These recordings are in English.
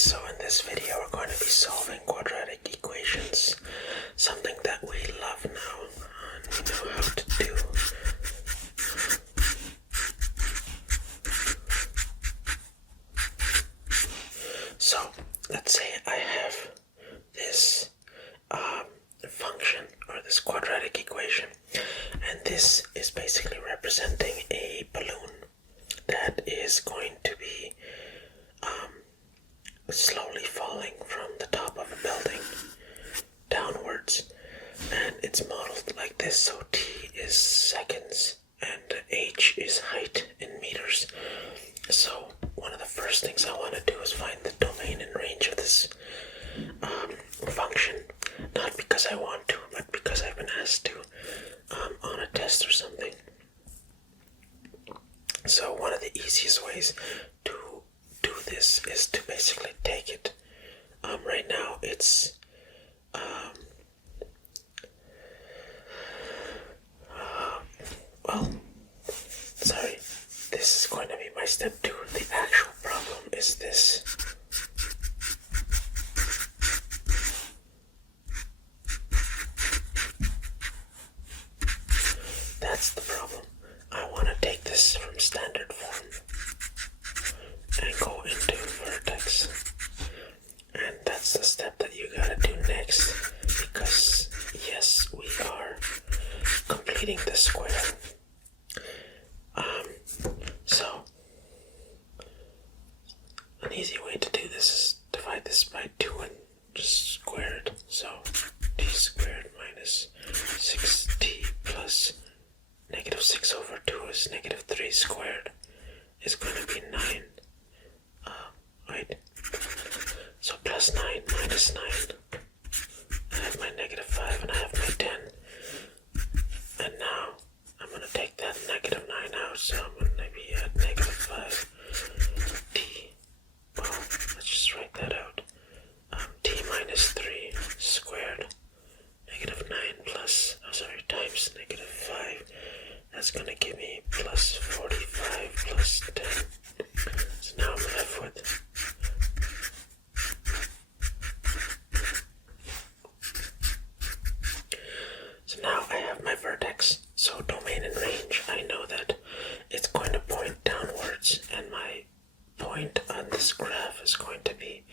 so in this video we're going to be solving quadratic equations, something that we love now and we know how to do. So let's say I have this function or this quadratic equation, and this is basically representing a balloon that is going to be slowly falling from the top of a building downwards, and it's modeled like this. So t is seconds and h is height in meters. So one of the first things I want to do is find the domain and range of this function, not because I want to, but because I've been asked to on a test or something. So one of the easiest ways to do this is to basically take it. Right now it's sorry, this is going to be my step 2. The actual problem is this. That's the problem. I want to take this from standard form and go into vertex. And that's the step that you gotta do next, because yes, we are completing the square. So an easy way to do this is divide this by 2 and just square it. So t squared minus 6t plus negative 6 over 2 is negative 3 squared is going to be 9. Right? So plus 9 minus 9. I have my negative 5 and I have my 10. And now I'm going to take that negative 9 out, so I'm going to be at negative 5 t. Well, let's just write that out. T minus 3 squared. Negative 9 plus, times negative 5. That's going to give me plus 45 plus 10. So now I'm left with now I have my vertex. So domain and range, I know that it's going to point downwards, and my point on this graph is going to be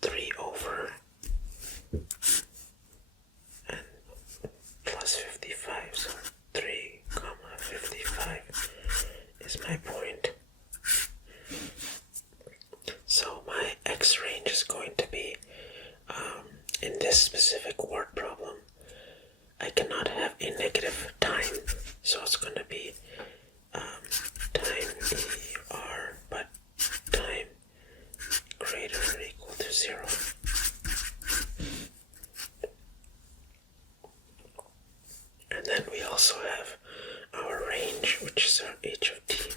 3 over and plus 55. So 3 comma 55 is my point. So my x range is going to be in this specific word problem, I cannot have a negative time, so it's going to be time er, but time greater or equal to 0. And then we also have our range, which is our h of t.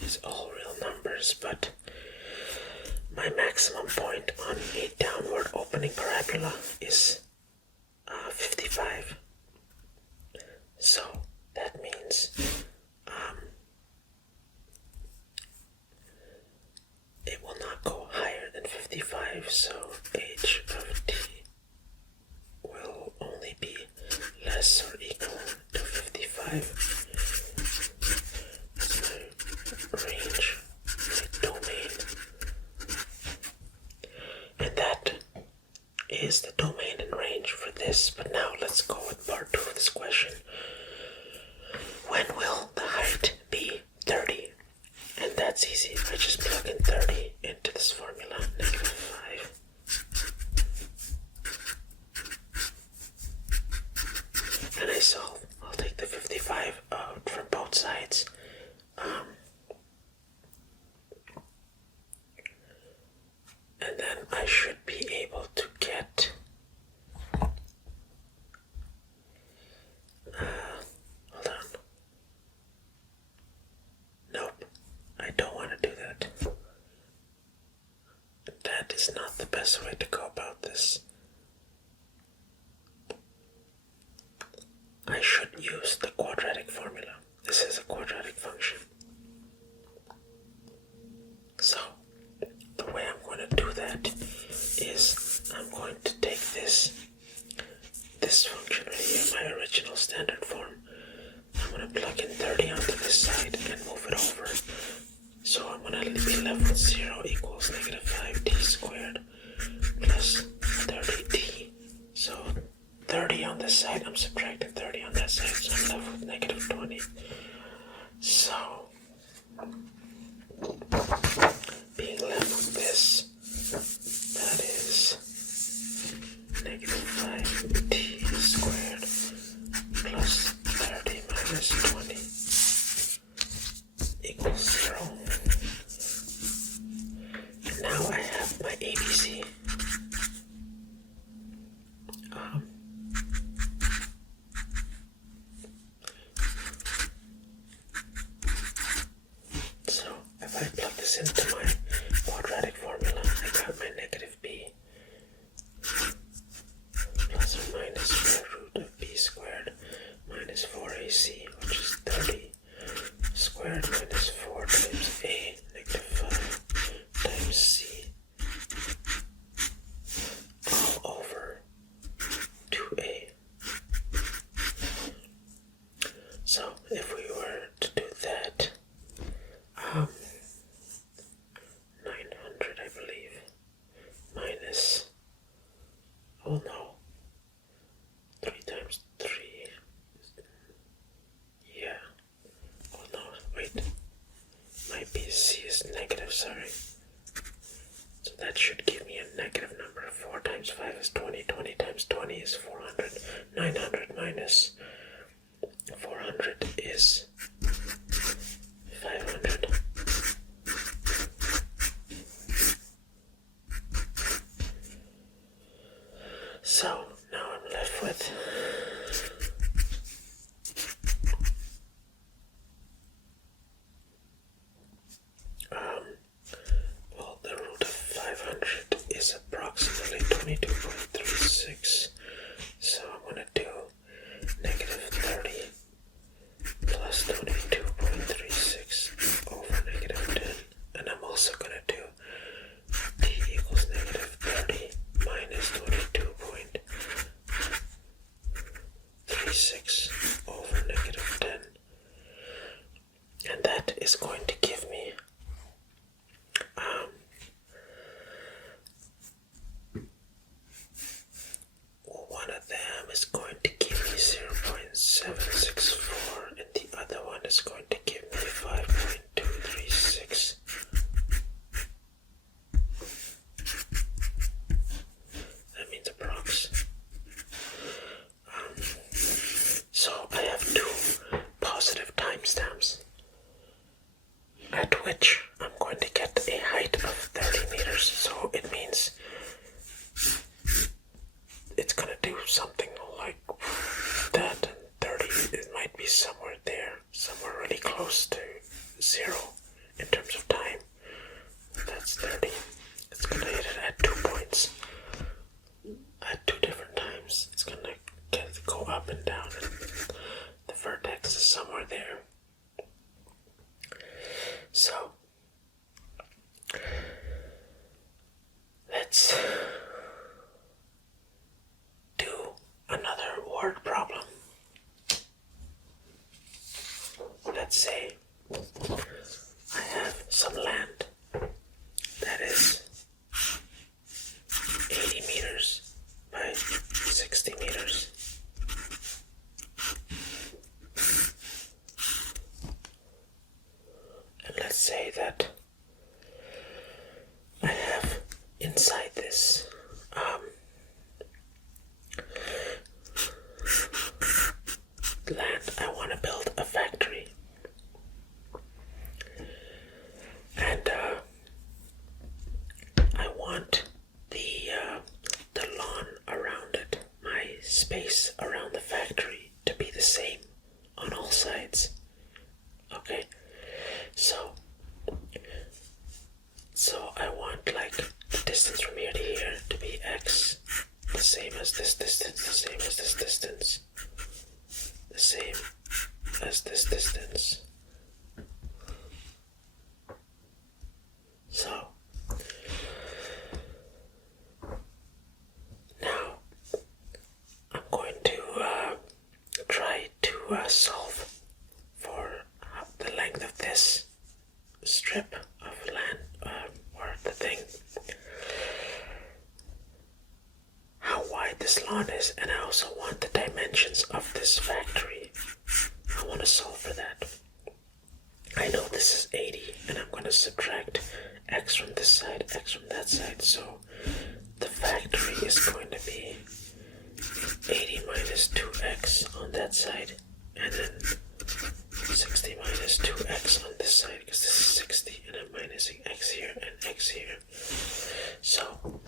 It's all real numbers, but my maximum point on a downward opening parabola is 55. So that means it will not go higher than 55, so h of t will only be less or equal to 55. That's my range, my domain. And that is the domain and range for this. But now let's go with part 2 of this question. When will the height be 30? And that's easy. I just plug in 30 into this formula, negative 5. And I solve. I'll take the 55 out from both sides. And then I should be able to get hold on. Nope, I don't want to do that. That is not the best way to go about this. I should use the quadratic formula. This is a quadratic function. 0 equals negative 5t squared plus 30t. So 30 on this side, I'm subtracting 30 on that side, so I'm left with negative 20. So being left with this, that is negative 5t squared plus 30 minus 20 equals 0. And now I have my ABC. So if I plug this into my quadratic formula, I got my negative b plus or minus square root of b squared minus 4ac, which is 30 squared minus 4 times a, negative 5 times c, all over 2a. So if we were to do that, 900, I believe, minus, oh no, 3 times 3, yeah, oh no, wait, my BC is negative, sorry, so that should give me a negative number. 4 times 5 is 20, 20 times 20 is 400, 900 minus 400 is 500. So now I'm left with well, the root of 500 is approximately 22.36. So I'm gonna do negative 30 plus 22.36 over negative 10, and I'm also gonna do t equals negative 30 minus 22.36 over negative 10, and that is going to give me one of them is going to give me 0.764 and the other one is going to give me 5.236. That means approx. So I have two positive timestamps at which I'm going to get a height of 30 meters. So it means it's gonna do something like that, and 30, it might be somewhere there, somewhere really close to 0 in terms of time. That's 30. It's gonna hit it at 2 points at 2 different times. It's gonna go up and down, and the vertex is somewhere there. So let's do another word problem. Let's say I have some land that is 80 meters by 60 meters. And let's say that I have inside this land, I want to build a factory, and I want the lawn around it, my space around the factory, to be the same on all sides. Okay, so I want like the distance from here to here to be x, the same as this distance, the same as this distance, the same as this distance. So now I'm going to try to solve for the length of this strip of land, lawn is, and I also want the dimensions of this factory. I want to solve for that. I know this is 80, and I'm going to subtract x from this side, x from that side, so the factory is going to be 80 minus 2x on that side, and then 60 minus 2x on this side, because this is 60, and I'm minusing x here and x here. So,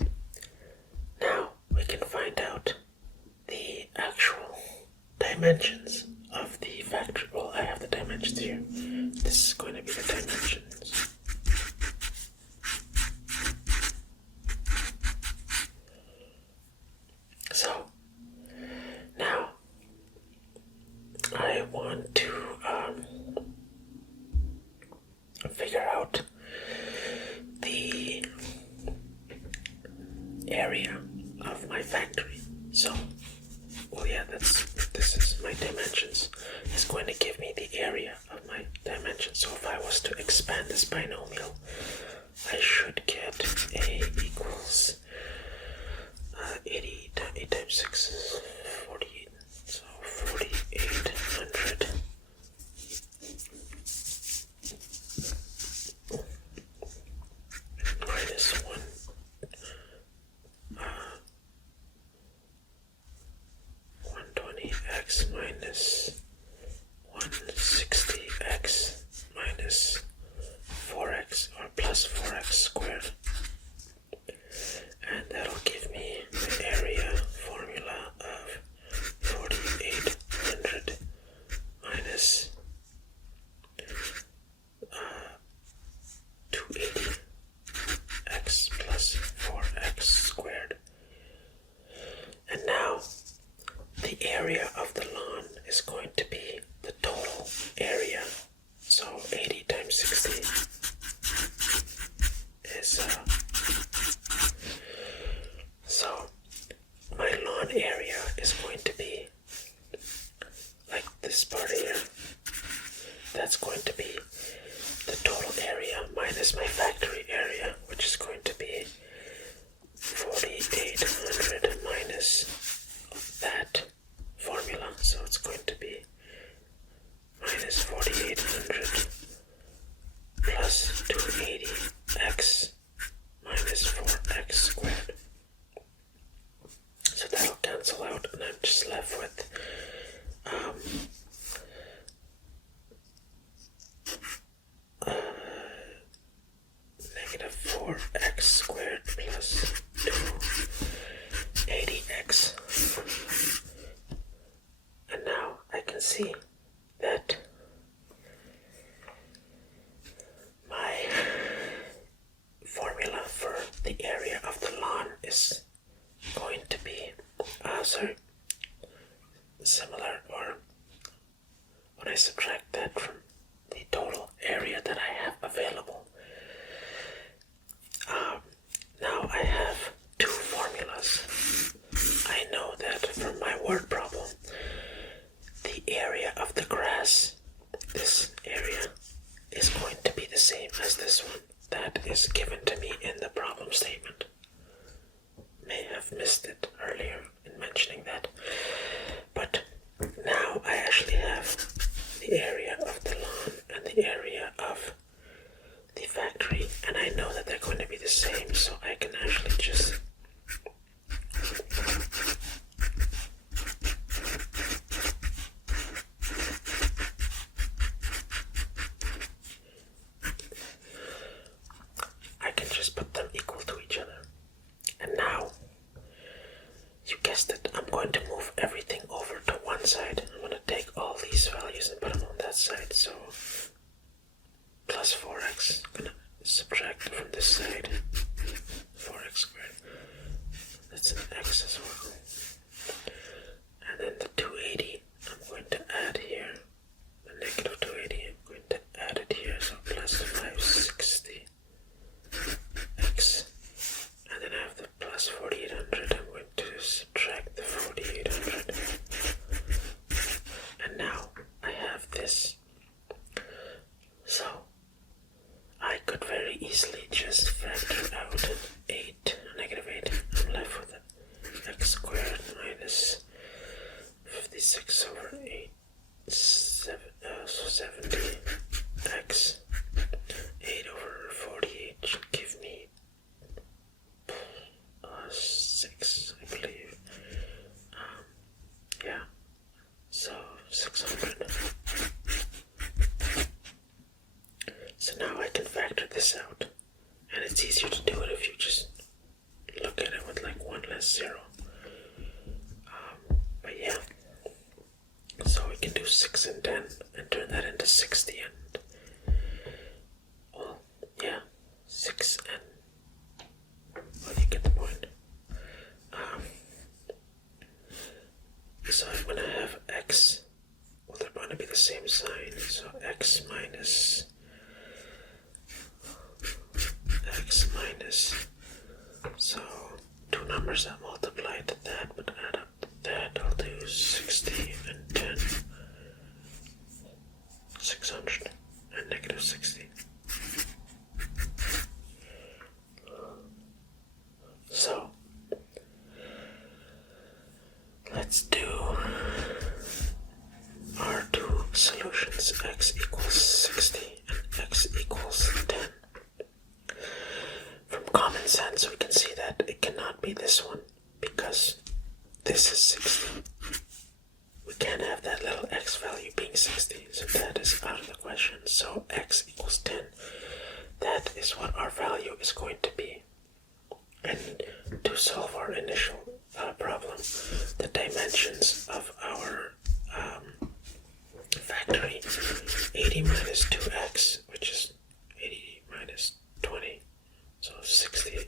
now we can find out the actual dimensions of the factory. Well, I have the dimensions here. This is going to be the dimensions. So, now I want to figure out the area of my factory. So, well, yeah, this is my dimensions. It's going to give me the area of my dimensions. So if I was to expand this binomial, I should get A equals 80 times 6 is 48. So 4,800 minus 120x minus 160x minus 4x or plus 4x squared. And that'll give me the area formula of 4,800 minus 280x plus 4x squared. And now the area of the lawn is going to be the total area. So 80 times 60 is so my lawn area is going to be like this part here. That's going to be the total area minus my factory area, which is going to be 4,800 minus that formula. So it's going to be minus 4,800 plus 280x minus 4x squared. So that'll cancel out, and I'm just left with negative 4x squared plus 280x. And now I can see that my formula for the area of the lawn is going to be similar, or when I subtract that from the total area that I have available. Now I have two formulas. I know that from my word problem, the area of the grass, this area, is going to be the same as this one. That is given to me in the problem statement. May have missed it earlier in mentioning that. But now I actually have the area of the lawn and the area of the factory, and I know that they're going to be the same, so I can actually just put them equal to each other. And now, you guessed it, I'm going to move everything over to one side. I'm going to take all these values and put them on that side. So plus 4x, I'm going to subtract from this side 4x squared. That's an x as well. And then the 280, I'm going to add here. The negative 280, I'm going to add it here. So plus 560 x. And then I have the plus 4,800. I'm going to subtract the 4,800. And now I have this. So I could very easily just factor out 8, negative 8. I'm left with x squared minus this out. And it's easier to do it if you just look at it with like one less zero. But yeah, so we can do 6 and 10 and turn that into 60 and, well, yeah, 6 and, well, you get the point. So I'm going to have x, well, they're going to be the same sign, so x minus, so two numbers that multiply to that but add up to that, I'll do 60 and 10, 600 and negative 60. So let's do our two solutions, x equals 60 and x equals 10. From common sense, we can see that it cannot be this one because this is 60. We can't have that little x value being 60, so that is out of the question. So x equals 10. That is what our value is going to be. And to solve our initial problem, the dimensions of our factory, 80 minus 2x, which is 80 minus 20, so 60,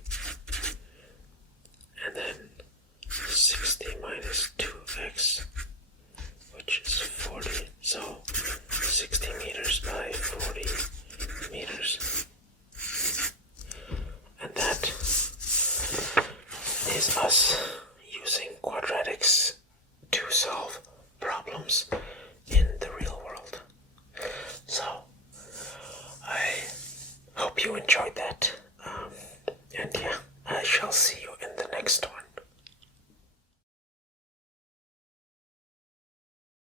and then 60 minus 2x, which is 40, so 60